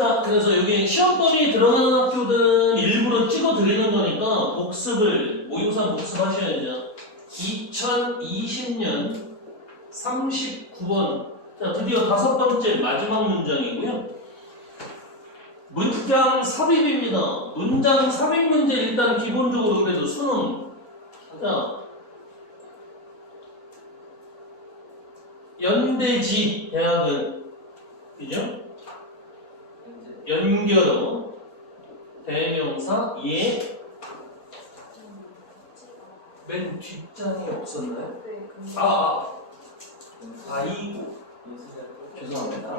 자, 그래서 여기 시험 범위에 들어가는 학교들은 일부러 찍어 드리는 거니까 복습을, 모의고사 복습하셔야죠. 2020년 39번. 자, 드디어 5번째 마지막 문장이고요. 문장 삽입입니다. 문장 삽입 문제 일단 기본적으로 그래도 수능. 자, 연대지 대학은, 그죠? 연결어, 대명사, 예. 맨 뒷장에 없었나요? 네, 아이고. 죄송합니다.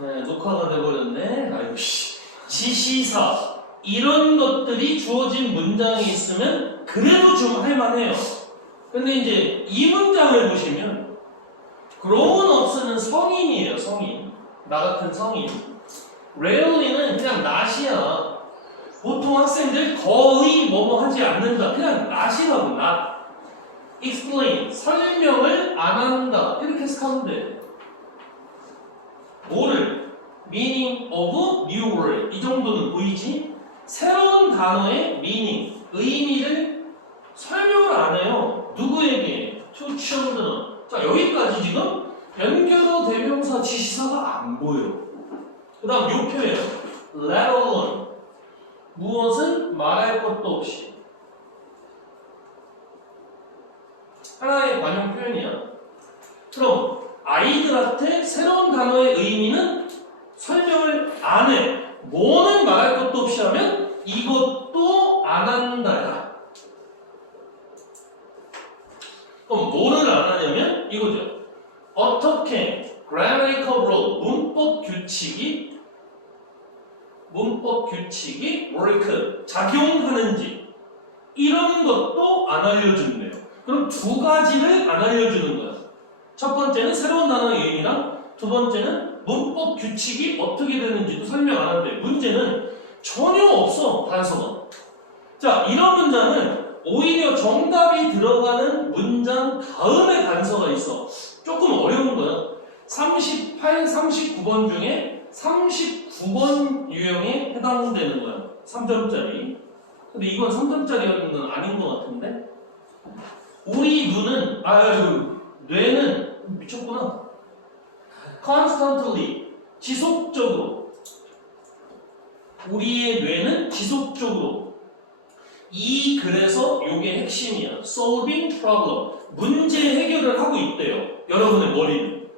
네, 녹화가 돼버렸네. 아이고, 씨. 지시사. 이런 것들이 주어진 문장에 있으면 그래도 좀 할만해요. 근데 이제 이 문장을 보시면 grown-ups는 성인이에요, 성인. 나 같은 성인. rarely는 그냥 not이야. 보통 학생들 거의 뭐뭐 하지 않는다. 그냥 not이라고, not. explain, 설명을 안 한다. 이렇게 해석하면 돼. 뭐를? meaning of new word. 이 정도는 보이지? 새로운 단어의 meaning, 의미를 설명을 안 해요. 누구에게? to children. 자, 여기까지 지금 연결어, 대명사, 지시사가 안 보여요. 그 다음 요 표현 let alone. 무엇은 말할 것도 없이. 하나의 관용 표현이야. 그럼 아이들한테 새로운 단어의 의미는 설명을 안 해. 뭐는 말할 것도 없이 하면 이것도 안 한다야. 그럼 뭐를 안 하냐면 이거죠. 어떻게 grammatical rule, 문법 규칙이 work, 작용하는지 이런 것도 안 알려주네요. 그럼 두 가지를 안 알려주는 거야. 첫 번째는 새로운 단어의 의미랑 두 번째는 문법 규칙이 어떻게 되는지도 설명 안 하는데 문제는 전혀 없어, 단서가. 자, 이런 문장은 오히려 정답이 들어가는 문장 다음에 단서가 있어. 조금 어려운 거야. 38, 39번 중에 39번 유형에 해당되는 거야. 3점짜리. 근데 이건 3점짜리는 아닌 것 같은데? 우리 눈은, 뇌는 미쳤구나. constantly, 지속적으로. 우리의 뇌는 지속적으로. 그래서 요게 핵심이야. solving problem. 문제 해결을 하고 있대요. 여러분의 머리는.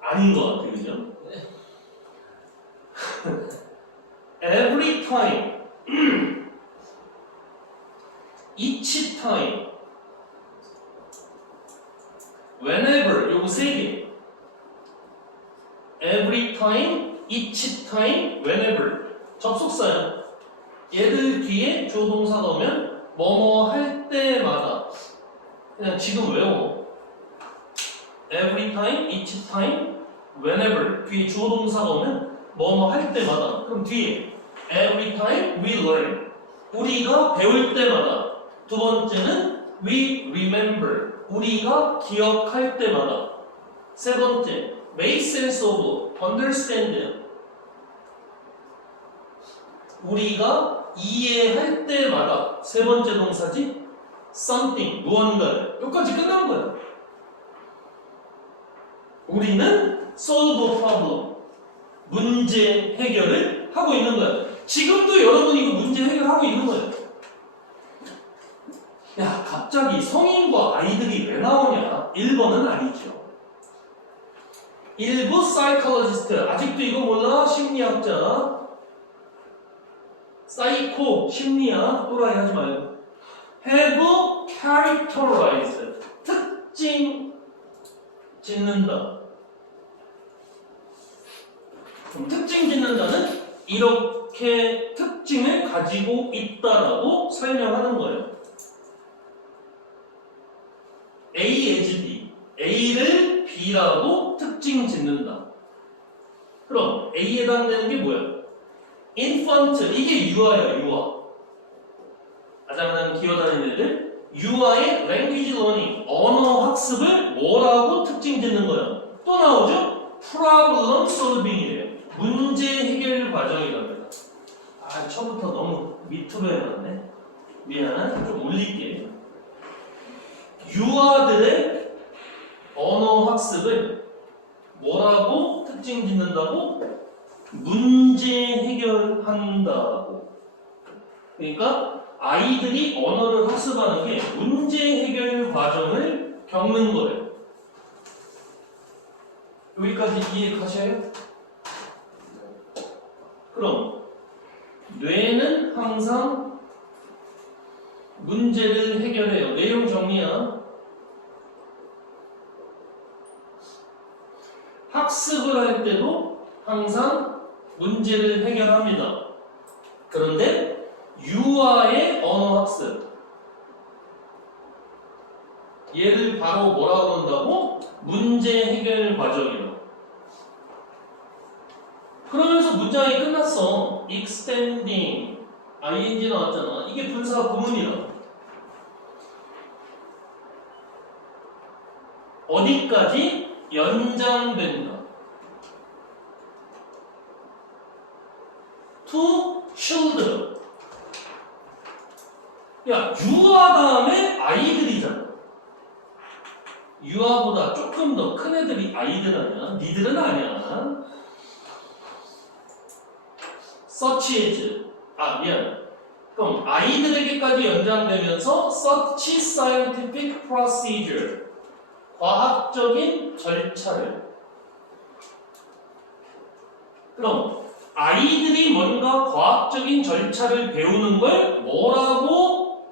아닌 것 같아요, 그죠? every time. each time. whenever. 요거 세 개. every time, each time, whenever. 접속사야. 얘들 뒤에 주어 동사가 오면 뭐뭐 할 때마다. 그냥 지금 외워. every time, each time, whenever. 뒤에 주어 동사가 오면 뭐뭐 할 때마다. 그럼 뒤에 every time we learn. 우리가 배울 때마다. 두 번째는 we remember. 우리가 기억할 때마다. 세 번째 make sense of, understand. 우리가 이해할 때마다. 세 번째 동사지 something, 무언가를. 여기까지 끝난 거야. 우리는 solve a problem, 문제 해결을 하고 있는 거야. 지금도 여러분이 이거 문제 해결하고 있는 거예요. 야, 갑자기 성인과 아이들이 왜 나오냐? 1번은 아니죠. 일부 사이콜로지스트, 아직도 이거 몰라? 심리학자. 사이코, 심리학, 또라이 하지 말고. have characterized, 특징 짓는다. 그럼 특징 짓는다는 이렇게 특징을 가지고 있다라고 설명하는 거예요. A as B, A를 B라고 특징 짓는다. 그럼 A에 해당되는 게 뭐야? infant, 이게 유아야, 유아. 아장아장 기어다니는 애들. 유아의 language learning, 언어 학습을 뭐라고 특징 짓는 거야? 또 나오죠? problem solving이래요. 문제 해결 과정이랍니다. 아, 처음부터 너무 밑으로 해놨네. 미안, 좀 올릴게. 유아들의 언어 학습을 뭐라고 특징 짓는다고? 문제 해결한다고. 그러니까 아이들이 언어를 학습하는 게 문제 해결 과정을 겪는 거예요. 여기까지 이해가셔요? 그럼 뇌는 항상 문제를 해결해요. 내용 정리야. 학습을 할 때도 항상 문제를 해결합니다. 그런데 유아의 언어 학습, 얘를 바로 뭐라고 한다고? 문제 해결 과정이에요. 그러면서 문장이 끝났어. extending, ing 나왔잖아. 이게 분사 구문이라. 어디까지? 연장된다. to children. 야, 유아 다음에 아이들이잖아. 유아보다 조금 더 큰 애들이 아이들 아니야? 니들은 아니야. such as. 아, 미안. 그럼 아이들에게까지 연장되면서 such scientific procedure. 과학적인 절차를. 그럼 아이들이 뭔가 과학적인 절차를 배우는 걸 뭐라고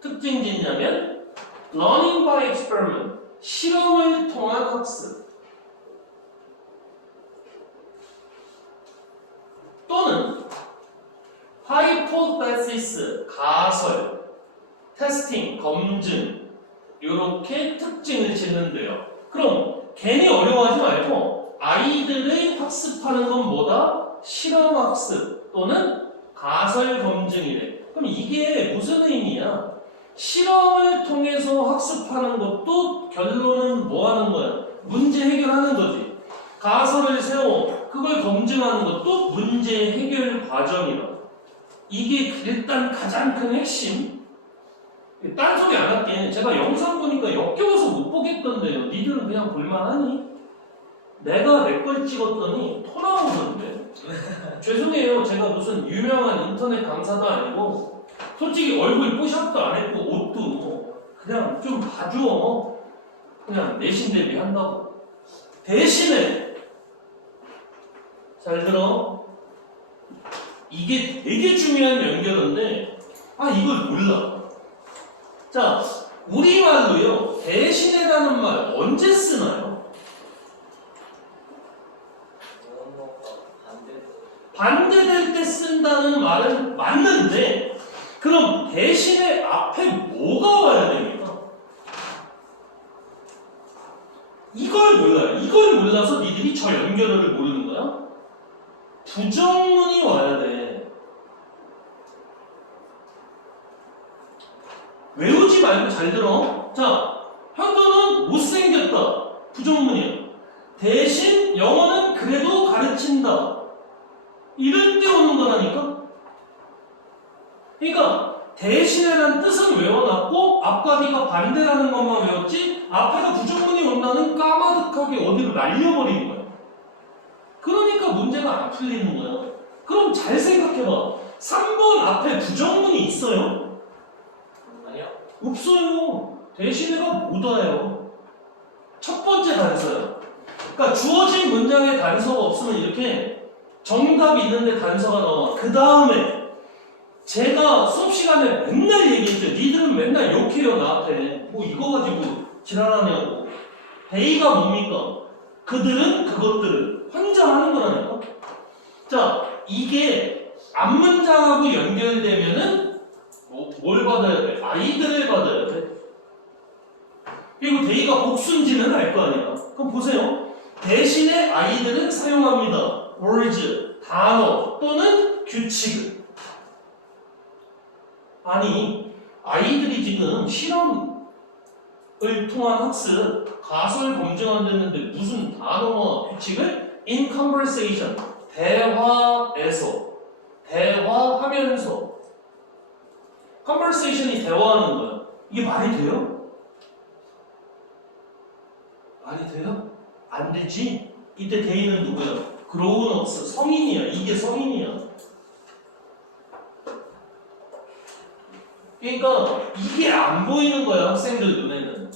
특징 짓냐면 learning by experiment, 실험을 통한 학습. 또는 hypothesis, 가설, testing, 검증, 이렇게 특징을 짓는데요. 그럼 괜히 어려워하지 말고 아이들의 학습하는 건 뭐다? 실험 학습 또는 가설 검증이래. 그럼 이게 무슨 의미야? 실험을 통해서 학습하는 것도 결론은 뭐 하는 거야? 문제 해결하는 거지. 가설을 세워 그걸 검증하는 것도 문제 해결 과정이라. 이게 일단 가장 큰 핵심. 딴소리 안 할게. 제가 영상 보니까 역겨워서 못 보겠던데요. 니들은 그냥 볼만하니? 내가 내 걸 찍었더니 토 나오던데. 죄송해요. 제가 무슨 유명한 인터넷 강사도 아니고 솔직히 얼굴 뽀샵도 안 했고 옷도 뭐 그냥 좀 봐줘. 그냥 내신 대비 한다고. 대신에 잘 들어. 이게 되게 중요한 연결인데 이걸 몰라. 자, 우리말로요. 대신에라는 말 언제 쓰나요? 반대될 때 쓴다는 말은 맞는데 그럼 대신에 앞에 뭐가 와야 됩니까? 이걸 몰라요. 이걸 몰라서 니들이 저 연결어를 모르는 거야? 부정문이 와야 돼. 외우지 말고 잘 들어. 자, 현도는 못생겼다. 부정문이야. 대신 영어는 그래도 가르친다. 이럴 때 오는 거라니까? 그러니까 대신이라는 뜻은 외워놨고 앞과 뒤가 반대라는 것만 외웠지 앞에가 부정문이 온다는 까마득하게 어디로 날려버리는 거야. 그러니까 문제가 안 풀리는 거야. 그럼 잘 생각해봐. 3번 앞에 부정문이 있어요? 아니요. 없어요. 대신에가 못 와요. 첫 번째 단서야. 그러니까 주어진 문장에 단서가 없으면 이렇게 정답이 있는데 단서가 나와. 그 다음에 제가 수업 시간에 맨날 얘기했죠. 니들은 맨날 욕해요 나한테. 뭐 이거 가지고 지랄하냐고. 대의가 뭡니까? 그들은 그것들을 혼자 하는 거라니까. 자, 이게 앞문장하고 연결되면은 뭘 받아야 돼? 아이들을 받아야 돼. 그리고 대의가 복수인지는 알 거 아니야. 그럼 보세요. 대신에 아이들은 사용합니다. words, 단어 또는 규칙을. 아니, 아이들이 지금 실험 통한 학습, 가설 검증 안 됐는데 무슨 단어와 규칙을 in conversation, 대화에서, 대화하면서. conversation이 대화하는 거야. 이게 말이 돼요? 말이 돼요? 안 되지? 이때 대인은 누구야? grown-ups, 성인이야. 이게 성인이야. 그러니까 이게 안 보이는 거야, 학생들 눈에는.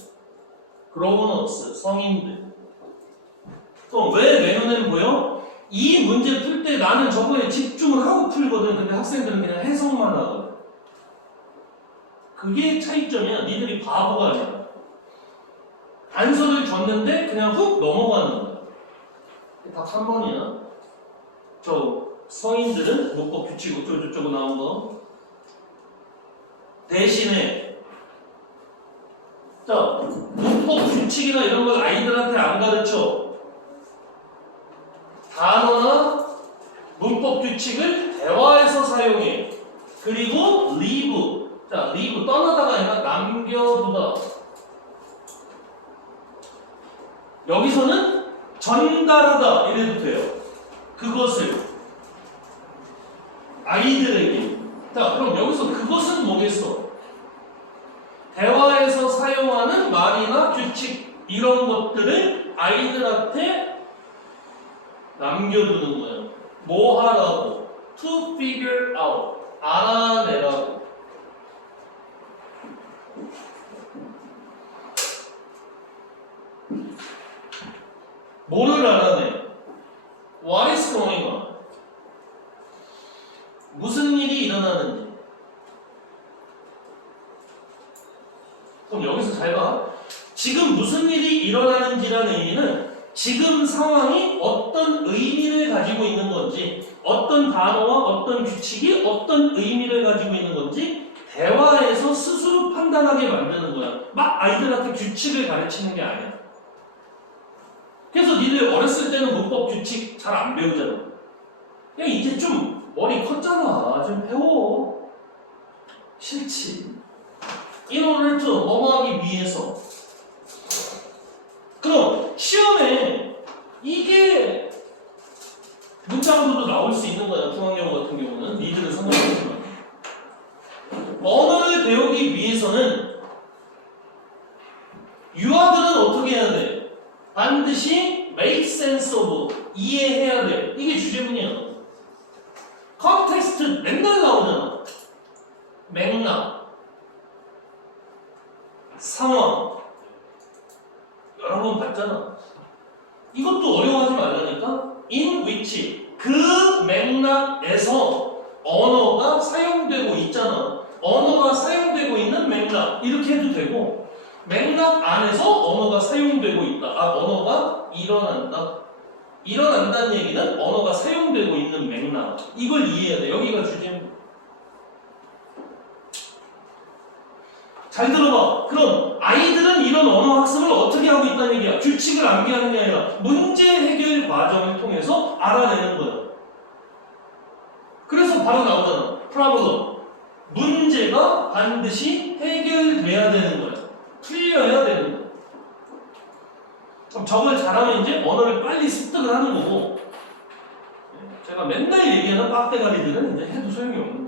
grown-ups, 성인들. 그럼 왜 내 눈에는 보여? 이 문제 풀 때 나는 저거에 집중을 하고 풀거든. 근데 학생들은 그냥 해석만 하거든. 그게 차이점이야. 니들이 바보가 아니야. 단서를 줬는데 그냥 훅 넘어가는 거야. 다 3번이야. 저 성인들은 문법 규칙 어쩌고저쩌고 나온 거. 대신에 자, 문법 규칙이나 이런 걸 아이들한테 안 가르쳐. 단어나 문법 규칙을 대화에서 사용해. 그리고 leave. 자, leave 떠나다가 아니라 남겨두다. 여기서는 전달하다 이래도 돼요. 그것을 아이들에게. 자, 그럼 여기서 그것은 뭐겠어? 대화에서 사용하는 말이나 규칙 이런 것들을 아이들한테 남겨두는 거예요. 뭐 하라고? To figure out. 알아내라고. 뭐를 알아내? What is going on? 무슨 일이 일어나는지. 그럼 여기서 잘 봐. 지금 무슨 일이 일어나는지라는 의미는 지금 상황이 어떤 의미를 가지고 있는 건지, 어떤 단어와 어떤 규칙이 어떤 의미를 가지고 있는 건지 대화에서 스스로 판단하게 만드는 거야. 막 아이들한테 규칙을 가르치는 게 아니야. 그래서 니들 어렸을 때는 문법 규칙 잘 안 배우잖아. 그냥 이제 좀 머리 컸잖아. 좀 배워. 싫지. In order to 뭐뭐 하기 위해서. 그럼 시험에 이게 문장으로도 나올 수 있는 거야. 중학교 같은 경우는 니들은 상관없지만 언어를 배우기 위해서는 유아들은 어떻게 해야 돼? 반드시 make sense of, 이해해야 돼. 이게 주제문이야. 컨텍스트 맨날 나오잖아. 맥락, 상황 여러 번 봤잖아. 이것도 어려워하지 말라니까. in which, 그 맥락에서 언어가 사용되고 있잖아. 언어가 사용되고 있는 맥락 이렇게 해도 되고, 맥락 안에서 언어가 사용되고 있다. 언어가 일어난다. 일어난다는 얘기는 언어가 사용되고 있는 맥락. 이걸 이해해야 돼. 여기가 주제입니다. 잘 들어봐. 그럼 아이들은 이런 언어 학습을 어떻게 하고 있다는 얘기야. 규칙을 암기하는 게 아니라 문제 해결 과정을 통해서 알아내는 거야. 그래서 바로 나오잖아. problem. 문제가 반드시 해결돼야 되는 거야. 풀려야 되는 거야. 그럼 저걸 잘하면 이제 언어를 빨리 습득을 하는 거고, 제가 맨날 얘기하는 빡대가리들은 이제 해도 소용이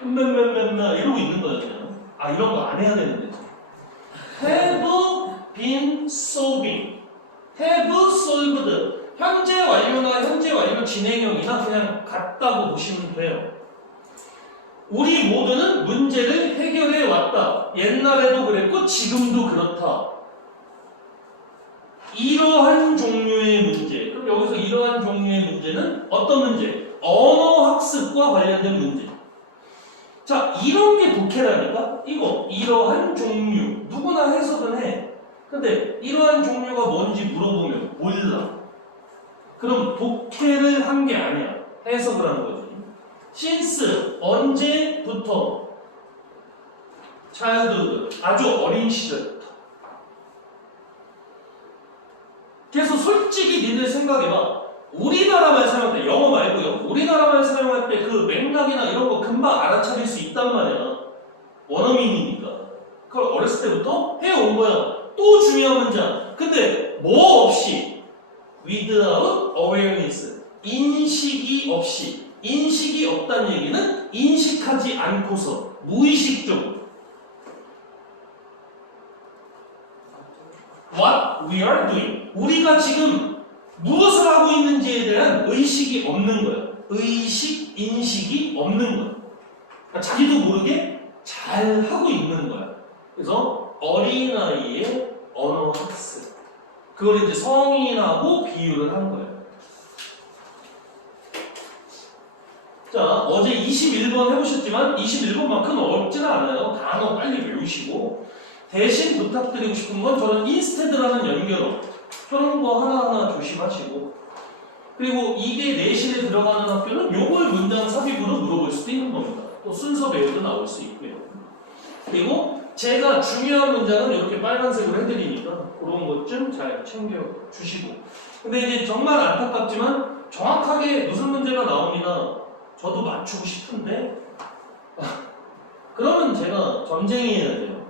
없는 거야. 맨날 이러고 있는 거야 그냥. 이런 거 안 해야 되는데. have been solving, have solved. 현재 완료나 현재 완료 진행형이나 그냥 같다고 보시면 돼요. 우리 모두는 문제를 해결해 왔다. 옛날에도 그랬고 지금도 그렇다. 이러한 종류의 문제. 그럼 여기서 이러한 종류의 문제는 어떤 문제? 언어 학습과 관련된 문제. 자, 이런 게 독해라니까? 이거, 이러한 종류. 누구나 해석은 해. 근데 이러한 종류가 뭔지 물어보면 몰라. 그럼 독해를 한 게 아니야. 해석을 한 거지. since, 언제부터? childhood, 아주 어린 시절부터. 그래서 솔직히 니들 생각해봐. 우리나라만 사용할 때, 영어 말고요. 우리나라만 사용할 때 그 맥락이나 이런 거 금방 알아차릴 수 있단 말이야. 원어민이니까. 그걸 어렸을 때부터 해온 거야. 또 중요한 문장. 근데 뭐 없이 without awareness 인식이 없이 인식이 없다는 얘기는 인식하지 않고서 무의식적으로 what we are doing 우리가 지금 무엇을 하고 있는지에 대한 의식이 없는 거야. 의식, 인식이 없는 거야. 그러니까 자기도 모르게 잘 하고 있는 거야. 그래서 어린아이의 언어학습 그걸 이제 성인하고 비유를 한 거예요. 자, 어제 21번 해보셨지만 21번만큼 어렵지는 않아요. 단어 빨리 외우시고 대신 부탁드리고 싶은 건 저는 instead라는 연결어 그런 거 하나하나 조심하시고 그리고 이게 내신에 들어가는 학교는 요걸 문장 삽입으로 물어볼 수도 있는 겁니다. 또 순서 배우도 나올 수 있고요. 그리고 제가 중요한 문장은 이렇게 빨간색으로 해드리니까 그런 것 좀 잘 챙겨주시고 근데 이제 정말 안타깝지만 정확하게 무슨 문제가 나옵니다. 저도 맞추고 싶은데 그러면 제가 전쟁이 해야 돼요.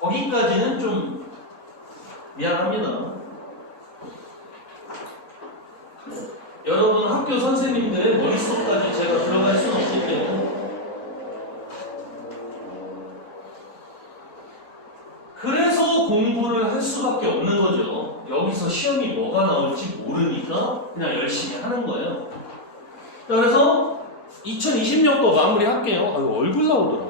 거기까지는 좀 미안합니다. 여러분 학교 선생님들의 머릿속까지 제가 들어갈 수는 없기 때문에 그래서 공부를 할 수밖에 없는 거죠. 여기서 시험이 뭐가 나올지 모르니까 그냥 열심히 하는 거예요. 그래서 2020년 거 마무리할게요. 아유, 얼굴 나오더라.